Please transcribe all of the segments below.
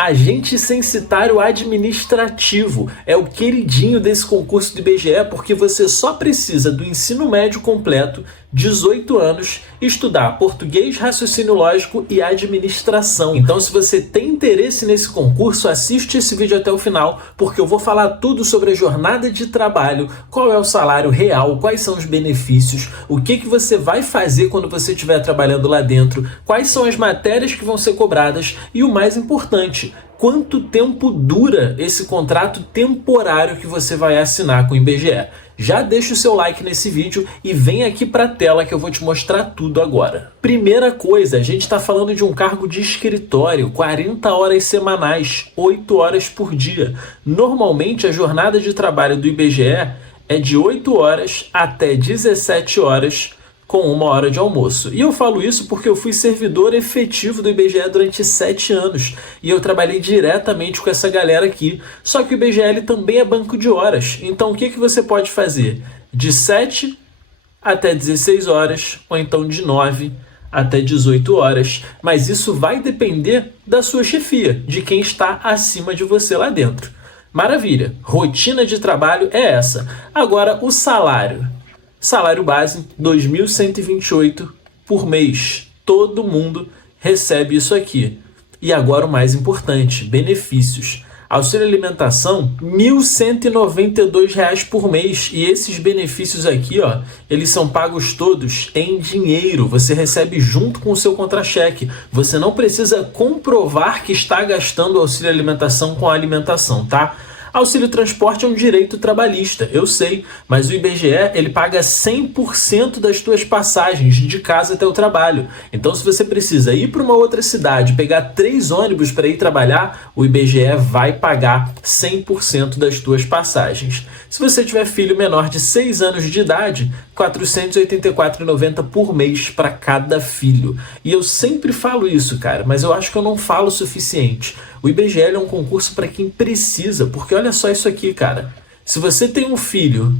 Agente censitário administrativo é o queridinho desse concurso do IBGE porque você só precisa do ensino médio completo, 18 anos, estudar português, raciocínio lógico e administração. Então, se você tem interesse nesse concurso, assiste esse vídeo até o final, porque eu vou falar tudo sobre a jornada de trabalho, qual é o salário real, quais são os benefícios, o que você vai fazer quando você estiver trabalhando lá dentro, quais são as matérias que vão ser cobradas e o mais importante, quanto tempo dura esse contrato temporário que você vai assinar com o IBGE. Já deixa o seu like nesse vídeo e vem aqui para a tela que eu vou te mostrar tudo agora. Primeira coisa, a gente está falando de um cargo de escritório, 40 horas semanais, 8 horas por dia. Normalmente a jornada de trabalho do IBGE é de 8 horas até 17 horas, com 1 hora de almoço. E eu falo isso porque eu fui servidor efetivo do IBGE durante 7 anos e eu trabalhei diretamente com essa galera aqui. Só que o IBGE ele também é banco de horas. Então o que você pode fazer? De 7 até 16 horas ou então de 9 até 18 horas. Mas isso vai depender da sua chefia, de quem está acima de você lá dentro. Maravilha, rotina de trabalho é essa. Agora o salário. Salário base, R$ 2.128 por mês. Todo mundo recebe isso aqui. E agora o mais importante, benefícios. Auxílio alimentação, R$ 1.192 por mês. E esses benefícios aqui, ó, eles são pagos todos em dinheiro. Você recebe junto com o seu contra-cheque. Você não precisa comprovar que está gastando o auxílio alimentação com a alimentação, tá? Auxílio transporte é um direito trabalhista, eu sei, mas o IBGE ele paga 100% das tuas passagens de casa até o trabalho. Então, se você precisa ir para uma outra cidade, pegar 3 ônibus para ir trabalhar, o IBGE vai pagar 100% das tuas passagens. Se você tiver filho menor de 6 anos de idade, R$ 484,90 por mês para cada filho. E eu sempre falo isso, cara, mas eu acho que eu não falo o suficiente. O IBGE é um concurso para quem precisa, porque olha só isso aqui, cara. Se você tem um filho,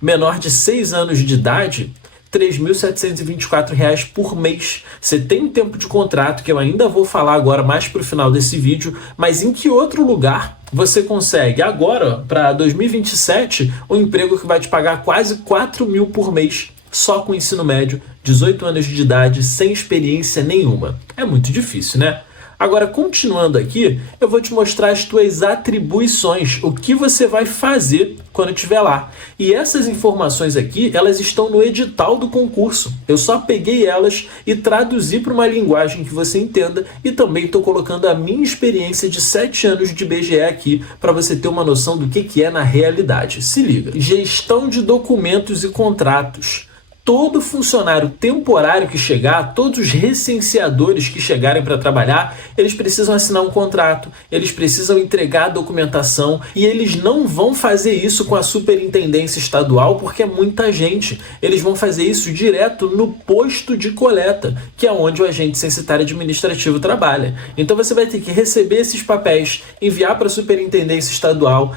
menor de 6 anos de idade, R$ 3.724 por mês. Você tem um tempo de contrato, que eu ainda vou falar agora mais para o final desse vídeo, mas em que outro lugar você consegue agora, para 2027, um emprego que vai te pagar quase 4 mil por mês, só com ensino médio, 18 anos de idade, sem experiência nenhuma? É muito difícil, né? Agora, continuando aqui, eu vou te mostrar as tuas atribuições, o que você vai fazer quando estiver lá. E essas informações aqui, elas estão no edital do concurso. Eu só peguei elas e traduzi para uma linguagem que você entenda e também estou colocando a minha experiência de 7 anos de IBGE aqui para você ter uma noção do que é na realidade. Se liga. Gestão de documentos e contratos. Todo funcionário temporário que chegar, todos os recenseadores que chegarem para trabalhar, eles precisam assinar um contrato, eles precisam entregar a documentação e eles não vão fazer isso com a superintendência estadual porque é muita gente. Eles vão fazer isso direto no posto de coleta, que é onde o agente censitário administrativo trabalha. Então você vai ter que receber esses papéis, enviar para a superintendência estadual,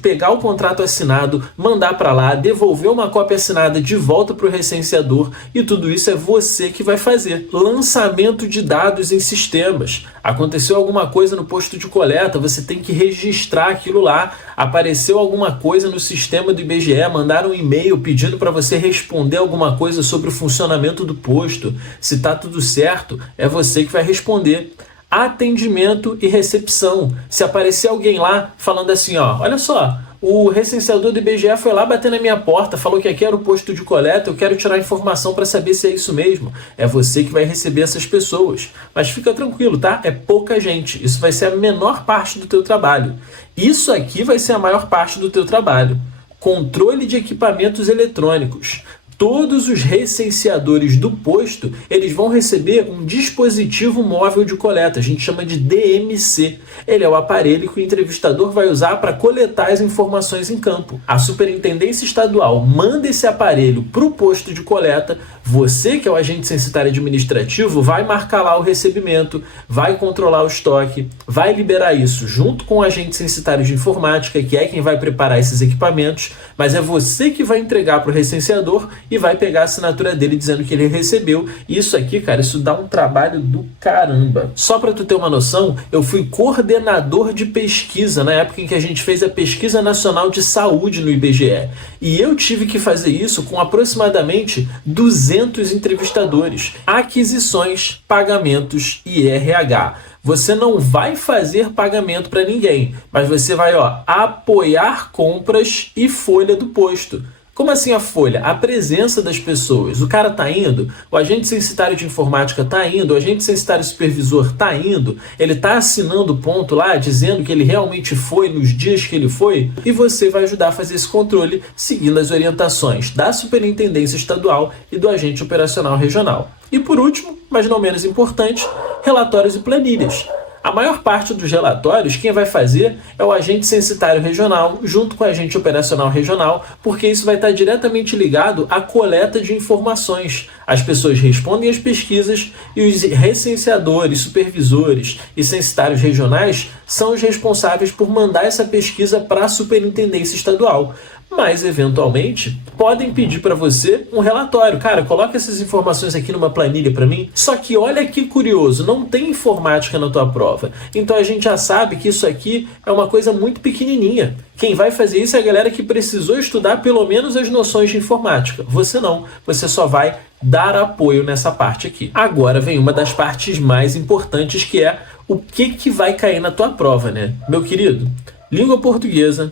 pegar o contrato assinado, mandar para lá, devolver uma cópia assinada de volta para o licenciador, e tudo isso é você que vai fazer. Lançamento de dados em sistemas. Aconteceu alguma coisa no posto de coleta, você tem que registrar aquilo lá. Apareceu alguma coisa no sistema do IBGE, mandaram um e-mail pedindo para você responder alguma coisa sobre o funcionamento do posto. Se está tudo certo, é você que vai responder. Atendimento e recepção. Se aparecer alguém lá falando assim, ó, olha só, o recenseador do IBGE foi lá bater na minha porta, falou que aqui era o posto de coleta, eu quero tirar informação para saber se é isso mesmo. É você que vai receber essas pessoas. Mas fica tranquilo, tá? É pouca gente. Isso vai ser a menor parte do teu trabalho. Isso aqui vai ser a maior parte do teu trabalho. Controle de equipamentos eletrônicos. Todos os recenseadores do posto, eles vão receber um dispositivo móvel de coleta, a gente chama de DMC. Ele é o aparelho que o entrevistador vai usar para coletar as informações em campo. A superintendência estadual manda esse aparelho para o posto de coleta, você que é o agente censitário administrativo vai marcar lá o recebimento, vai controlar o estoque, vai liberar isso junto com o agente censitário de informática, que é quem vai preparar esses equipamentos, mas é você que vai entregar para o recenseador e vai pegar a assinatura dele dizendo que ele recebeu. Isso aqui, cara, isso dá um trabalho do caramba. Só para tu ter uma noção, eu fui coordenador de pesquisa na época em que a gente fez a Pesquisa Nacional de Saúde no IBGE. E eu tive que fazer isso com aproximadamente 200 entrevistadores. Aquisições, pagamentos e RH. Você não vai fazer pagamento para ninguém, mas você vai apoiar compras e folha do posto. Como assim a folha? A presença das pessoas. O cara tá indo, o agente censitário de informática tá indo, o agente censitário supervisor tá indo, ele tá assinando ponto lá, dizendo que ele realmente foi nos dias que ele foi, e você vai ajudar a fazer esse controle seguindo as orientações da Superintendência Estadual e do Agente Operacional Regional. E por último, mas não menos importante, relatórios e planilhas. A maior parte dos relatórios, quem vai fazer é o agente censitário regional, junto com o agente operacional regional, porque isso vai estar diretamente ligado à coleta de informações. As pessoas respondem às pesquisas e os recenseadores, supervisores e censitários regionais são os responsáveis por mandar essa pesquisa para a Superintendência Estadual. Mas, eventualmente, podem pedir para você um relatório. Cara, coloca essas informações aqui numa planilha para mim. Só que olha que curioso, não tem informática na tua prova. Então a gente já sabe que isso aqui é uma coisa muito pequenininha. Quem vai fazer isso é a galera que precisou estudar pelo menos as noções de informática. Você não, você só vai dar apoio nessa parte aqui. Agora vem uma das partes mais importantes, que é o que vai cair na tua prova, né? Meu querido, língua portuguesa,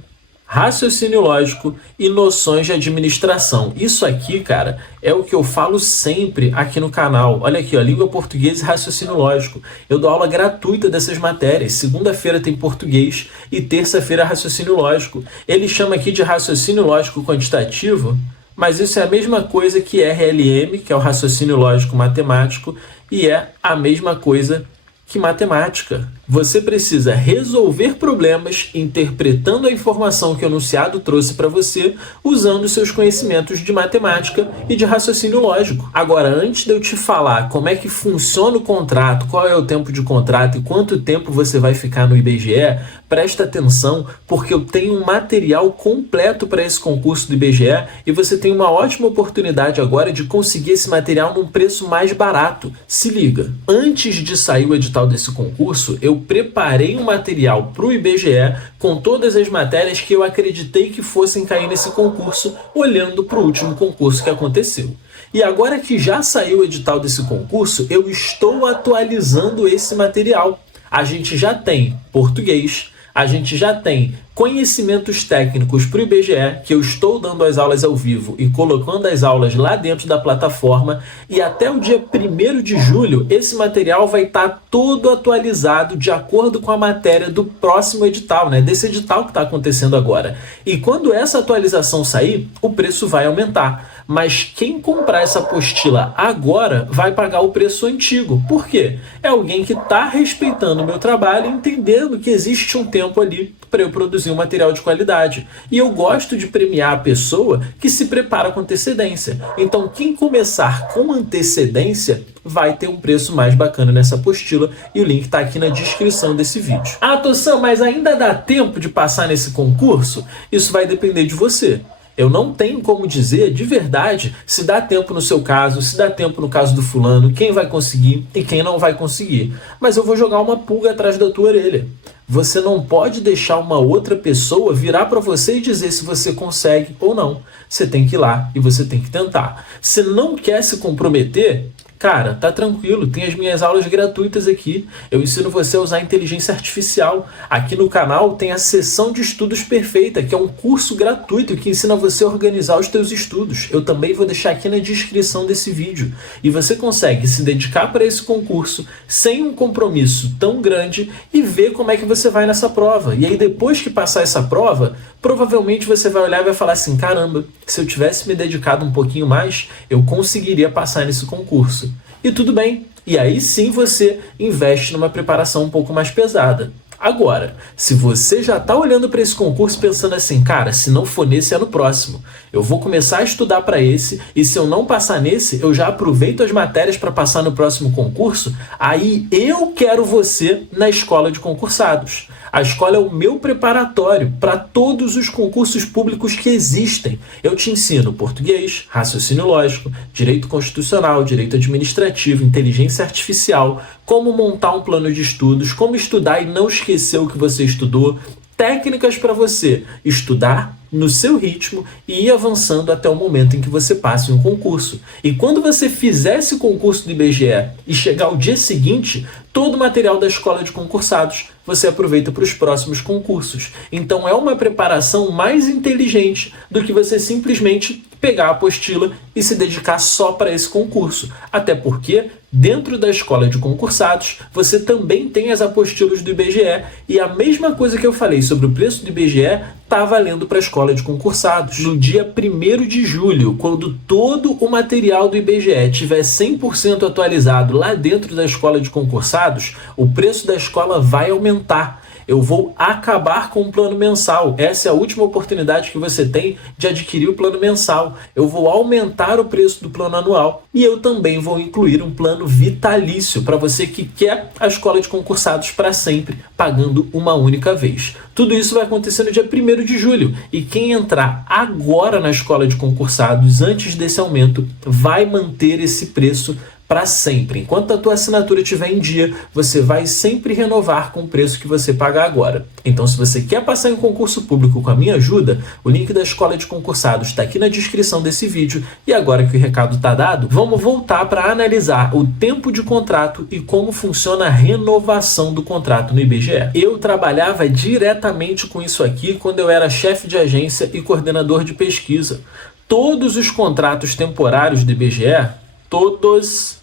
raciocínio lógico e noções de administração. Isso aqui, cara, é o que eu falo sempre aqui no canal. Olha aqui, língua portuguesa e raciocínio lógico. Eu dou aula gratuita dessas matérias. Segunda-feira tem português e terça-feira raciocínio lógico. Ele chama aqui de raciocínio lógico quantitativo, mas isso é a mesma coisa que RLM, que é o raciocínio lógico matemático, e é a mesma coisa que matemática. Você precisa resolver problemas interpretando a informação que o enunciado trouxe para você, usando seus conhecimentos de matemática e de raciocínio lógico. Agora, antes de eu te falar como é que funciona o contrato, qual é o tempo de contrato e quanto tempo você vai ficar no IBGE, presta atenção, porque eu tenho um material completo para esse concurso do IBGE e você tem uma ótima oportunidade agora de conseguir esse material num preço mais barato. Se liga, antes de sair o edital desse concurso, eu preparei um material para o IBGE com todas as matérias que eu acreditei que fossem cair nesse concurso, olhando para o último concurso que aconteceu. E agora que já saiu o edital desse concurso, eu estou atualizando esse material. A gente já tem português, a gente já tem conhecimentos técnicos para o IBGE, que eu estou dando as aulas ao vivo e colocando as aulas lá dentro da plataforma, e até o dia 1º de julho esse material vai estar todo atualizado de acordo com a matéria do próximo edital, né? Desse edital que está acontecendo agora. E quando essa atualização sair, o preço vai aumentar. Mas quem comprar essa apostila agora vai pagar o preço antigo. Por quê? É alguém que está respeitando o meu trabalho e entendendo que existe um tempo ali para eu produzir um material de qualidade. E eu gosto de premiar a pessoa que se prepara com antecedência. Então, quem começar com antecedência vai ter um preço mais bacana nessa apostila, e o link está aqui na descrição desse vídeo. Ah, Tossão, mas ainda dá tempo de passar nesse concurso? Isso vai depender de você. Eu não tenho como dizer de verdade se dá tempo no seu caso, se dá tempo no caso do fulano, quem vai conseguir e quem não vai conseguir. Mas eu vou jogar uma pulga atrás da tua orelha. Você não pode deixar uma outra pessoa virar para você e dizer se você consegue ou não. Você tem que ir lá e você tem que tentar. Se não quer se comprometer, cara, tá tranquilo, tem as minhas aulas gratuitas aqui. Eu ensino você a usar inteligência artificial. Aqui no canal tem a Sessão de Estudos Perfeita, que é um curso gratuito que ensina você a organizar os teus estudos. Eu também vou deixar aqui na descrição desse vídeo. E você consegue se dedicar para esse concurso sem um compromisso tão grande e ver como é que você vai nessa prova. E aí, depois que passar essa prova, provavelmente você vai olhar e vai falar assim: caramba, se eu tivesse me dedicado um pouquinho mais, eu conseguiria passar nesse concurso. E tudo bem, e aí sim você investe numa preparação um pouco mais pesada. Agora, se você já está olhando para esse concurso pensando assim, cara, se não for nesse, é no próximo. Eu vou começar a estudar para esse, e se eu não passar nesse, eu já aproveito as matérias para passar no próximo concurso, aí eu quero você na escola de concursados. A escola é o meu preparatório para todos os concursos públicos que existem. Eu te ensino português, raciocínio lógico, direito constitucional, direito administrativo, inteligência artificial, como montar um plano de estudos, como estudar e não esquecer o que você estudou, técnicas para você estudar no seu ritmo e ir avançando até o momento em que você passe um concurso. E quando você fizer esse concurso do IBGE e chegar ao dia seguinte, todo o material da escola de concursados você aproveita para os próximos concursos. Então é uma preparação mais inteligente do que você simplesmente pegar a apostila e se dedicar só para esse concurso. Até porque, dentro da escola de concursados, você também tem as apostilas do IBGE e a mesma coisa que eu falei sobre o preço do IBGE está valendo para a escola de concursados. No dia 1º de julho, quando todo o material do IBGE estiver 100% atualizado lá dentro da escola de concursados, o preço da escola vai aumentar. Eu vou acabar com o plano mensal. Essa é a última oportunidade que você tem de adquirir o plano mensal. Eu vou aumentar o preço do plano anual e eu também vou incluir um plano vitalício para você que quer a escola de concursados para sempre, pagando uma única vez. Tudo isso vai acontecer no dia 1º de julho e quem entrar agora na escola de concursados antes desse aumento vai manter esse preço para sempre. Enquanto a tua assinatura estiver em dia, você vai sempre renovar com o preço que você pagar agora. Então, se você quer passar em um concurso público com a minha ajuda, o link da escola de concursados está aqui na descrição desse vídeo. E agora que o recado está dado, vamos voltar para analisar o tempo de contrato e como funciona a renovação do contrato no IBGE. Eu trabalhava diretamente com isso aqui quando eu era chefe de agência e coordenador de pesquisa. Todos os contratos temporários do IBGE, todos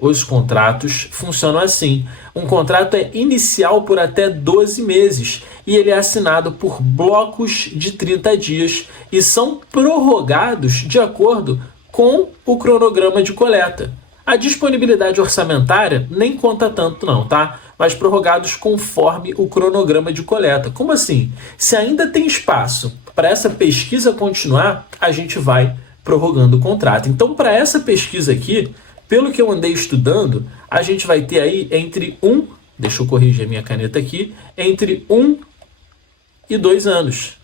os contratos funcionam assim. Um contrato é inicial por até 12 meses e ele é assinado por blocos de 30 dias e são prorrogados de acordo com o cronograma de coleta. A disponibilidade orçamentária nem conta tanto não, tá? Mas prorrogados conforme o cronograma de coleta. Como assim? Se ainda tem espaço para essa pesquisa continuar, a gente vai prorrogando o contrato. Então, para essa pesquisa aqui, pelo que eu andei estudando, a gente vai ter aí deixa eu corrigir a minha caneta aqui, entre 1 e 2 anos.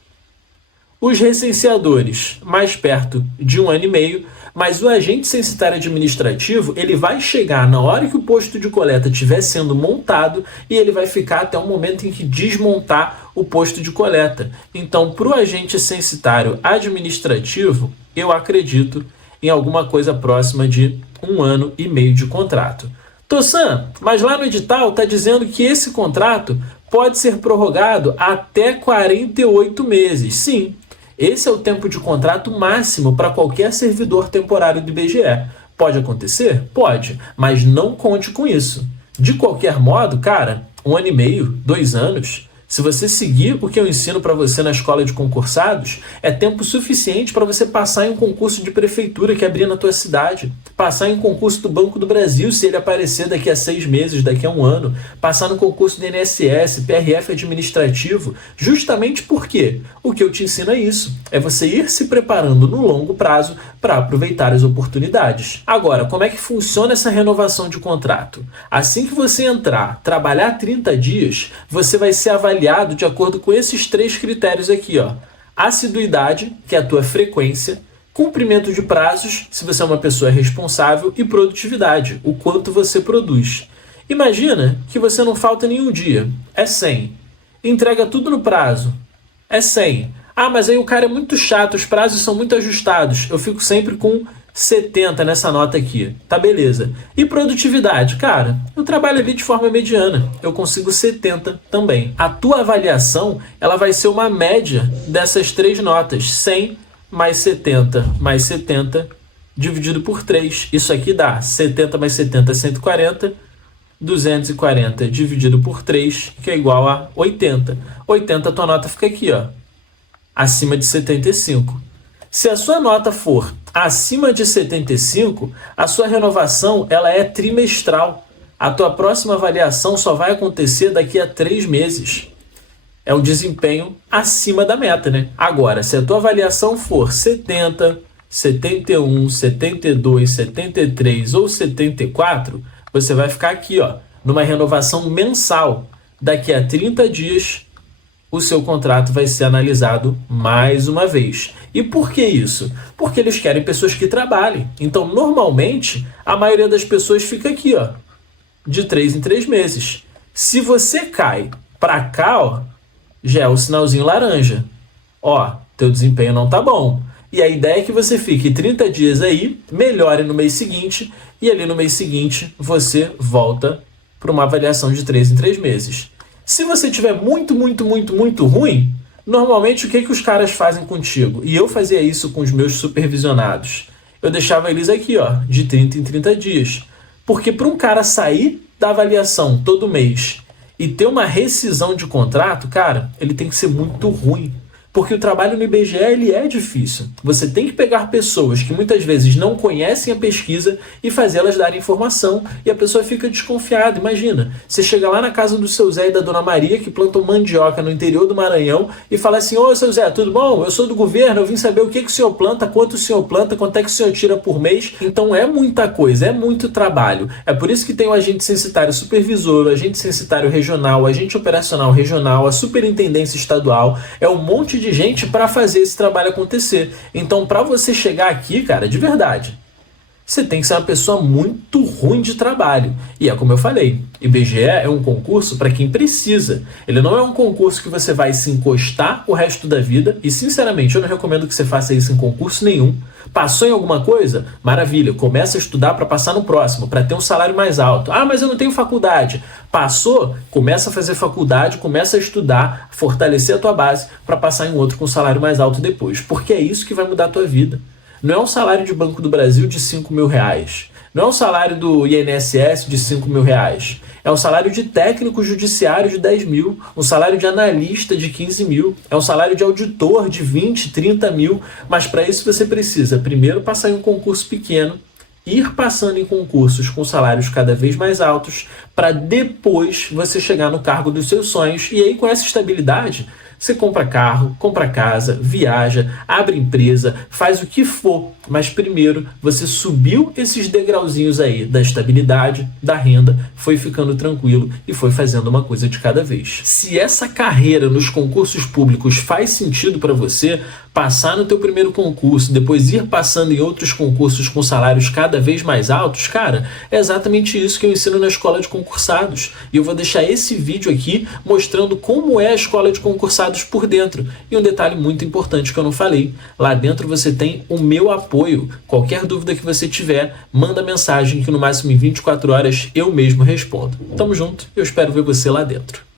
Os recenseadores, mais perto de 1 ano e meio, mas o agente censitário administrativo, ele vai chegar na hora que o posto de coleta estiver sendo montado e ele vai ficar até o momento em que desmontar o posto de coleta. Então, para o agente censitário administrativo, eu acredito em alguma coisa próxima de 1 ano e meio de contrato. Tossan, mas lá no edital está dizendo que esse contrato pode ser prorrogado até 48 meses. Sim, esse é o tempo de contrato máximo para qualquer servidor temporário do IBGE. Pode acontecer? Pode, mas não conte com isso. De qualquer modo, cara, 1 ano e meio, 2 anos... Se você seguir o que eu ensino para você na escola de concursados, é tempo suficiente para você passar em um concurso de prefeitura que abrir na tua cidade, passar em um concurso do Banco do Brasil, se ele aparecer daqui a 6 meses, daqui a 1 ano, passar no concurso do INSS, PRF administrativo, justamente porque o que eu te ensino é isso, é você ir se preparando no longo prazo para aproveitar as oportunidades. Agora, como é que funciona essa renovação de contrato? Assim que você entrar, trabalhar 30 dias, você vai ser avaliado de acordo com esses 3 critérios aqui, ó. Assiduidade, que é a tua frequência, cumprimento de prazos, se você é uma pessoa responsável, e produtividade, o quanto você produz. Imagina que você não falta nenhum dia, é 100. Entrega tudo no prazo, é 100. Ah, mas aí o cara é muito chato, os prazos são muito ajustados, eu fico sempre com 70 nessa nota aqui, tá beleza. E produtividade, cara, eu trabalho ali de forma mediana, eu consigo 70 também. A tua avaliação, ela vai ser uma média dessas 3 notas, 100 mais 70 mais 70 dividido por 3. Isso aqui dá 70 mais 70 é 140, 240 dividido por 3, que é igual a 80. 80, tua nota fica aqui, ó, acima de 75. Se a sua nota for acima de 75, a sua renovação ela é trimestral. A tua próxima avaliação só vai acontecer daqui a 3 meses. É um desempenho acima da meta, né? Agora, se a tua avaliação for 70, 71, 72, 73 ou 74, você vai ficar aqui, ó, numa renovação mensal. Daqui a 30 dias, o seu contrato vai ser analisado mais uma vez. E por que isso? Porque eles querem pessoas que trabalhem. Então, normalmente, a maioria das pessoas fica aqui, ó, de 3 em 3 meses. Se você cai para cá, ó, já é o sinalzinho laranja. Ó, teu desempenho não tá bom. E a ideia é que você fique 30 dias aí, melhore no mês seguinte, e ali no mês seguinte você volta para uma avaliação de 3 em 3 meses. Se você tiver muito ruim, normalmente o que os caras fazem contigo? E eu fazia isso com os meus supervisionados. Eu deixava eles aqui, ó, de 30 em 30 dias. Porque para um cara sair da avaliação todo mês e ter uma rescisão de contrato, cara, ele tem que ser muito ruim. Porque o trabalho no IBGE ele é difícil. Você tem que pegar pessoas que muitas vezes não conhecem a pesquisa e fazê-las darem informação, e a pessoa fica desconfiada. Imagina, você chega lá na casa do seu Zé e da Dona Maria, que plantam mandioca no interior do Maranhão, e fala assim: ô, seu Zé, tudo bom? Eu sou do governo, eu vim saber o que o senhor planta, quanto o senhor planta, quanto é que o senhor tira por mês. Então é muita coisa, é muito trabalho. É por isso que tem o agente censitário supervisor, o agente censitário regional, o agente operacional regional, a superintendência estadual, é um monte de gente para fazer esse trabalho acontecer. Então, para você chegar aqui, cara, de verdade, você tem que ser uma pessoa muito ruim de trabalho. E é como eu falei, IBGE é um concurso para quem precisa. Ele não é um concurso que você vai se encostar o resto da vida. E, sinceramente, eu não recomendo que você faça isso em concurso nenhum. Passou em alguma coisa? Maravilha, começa a estudar para passar no próximo, para ter um salário mais alto. Ah, mas eu não tenho faculdade. Passou? Começa a fazer faculdade, começa a estudar, fortalecer a tua base para passar em outro com salário mais alto depois. Porque é isso que vai mudar a tua vida. Não é um salário de Banco do Brasil de 5 mil reais. Não é um salário do INSS de 5 mil reais. É um salário de técnico judiciário de 10 mil. Um salário de analista de 15 mil. É um salário de auditor de 20, 30 mil. Mas para isso você precisa primeiro passar em um concurso pequeno, ir passando em concursos com salários cada vez mais altos, para depois você chegar no cargo dos seus sonhos. E aí, com essa estabilidade, você compra carro, compra casa, viaja, abre empresa, faz o que for, mas primeiro você subiu esses degrauzinhos aí da estabilidade, da renda, foi ficando tranquilo e foi fazendo uma coisa de cada vez. Se essa carreira nos concursos públicos faz sentido para você, passar no teu primeiro concurso, depois ir passando em outros concursos com salários cada vez mais altos, cara, é exatamente isso que eu ensino na escola de concursados. E eu vou deixar esse vídeo aqui mostrando como é a escola de concursados por dentro. E um detalhe muito importante que eu não falei, lá dentro você tem o meu apoio. Qualquer dúvida que você tiver, manda mensagem que no máximo em 24 horas eu mesmo respondo. Tamo junto, eu espero ver você lá dentro.